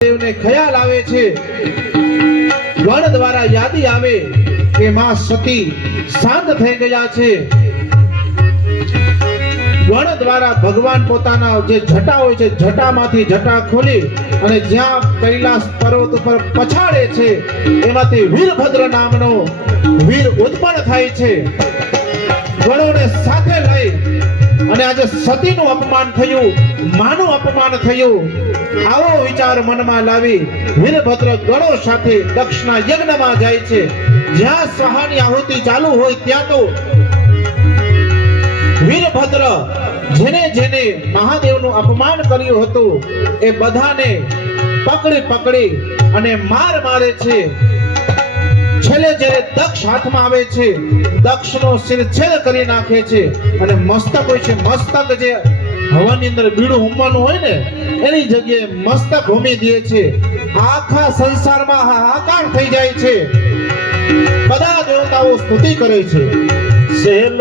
દેવને ખ્યાલ આવે છે, ગણ દ્વારા યાદી આવે કે માં સતી શાંત થઈ ગયા છે। ગણ દ્વારા ભગવાન પોતાના જે જટા હોય છે, જટામાંથી જટા ખોલી અને જ્યાં કૈલાસ પર્વત ઉપર પછાડે છે એમાંથી વીરભદ્ર નામનો વીર ઉત્પન્ન થાય છે। ગણોને સાથે લઈ અને આજે સતીનું અપમાન થયું, માનું અપમાન થયું, આવો વિચાર મનમાં લાવી વીરભદ્ર ગણો સાથે દક્ષના યજ્ઞમાં જાય છે। જ્યાં સહાની આહુતિ ચાલુ હોય ત્યાં તો વીરભદ્ર જેને જેને મહાદેવનું અપમાન કર્યું હતું એ બધાને પકડી પકડી અને માર મારે છે। છેલ્લે જ્યારે દક્ષ હાથમાં આવે છે, દક્ષનો શિરછેદ કરી નાખે છે અને મસ્તક હોય છે, મસ્તક જે હવાની અંદર બીડું હોમવાનું હોય ને એની જગ્યાએ મસ્તક હોમી દે છે। આખા સંસારમાં હાહાકાર થઈ જાય છે, બધા દેવતાઓ સ્તુતિ કરે છે।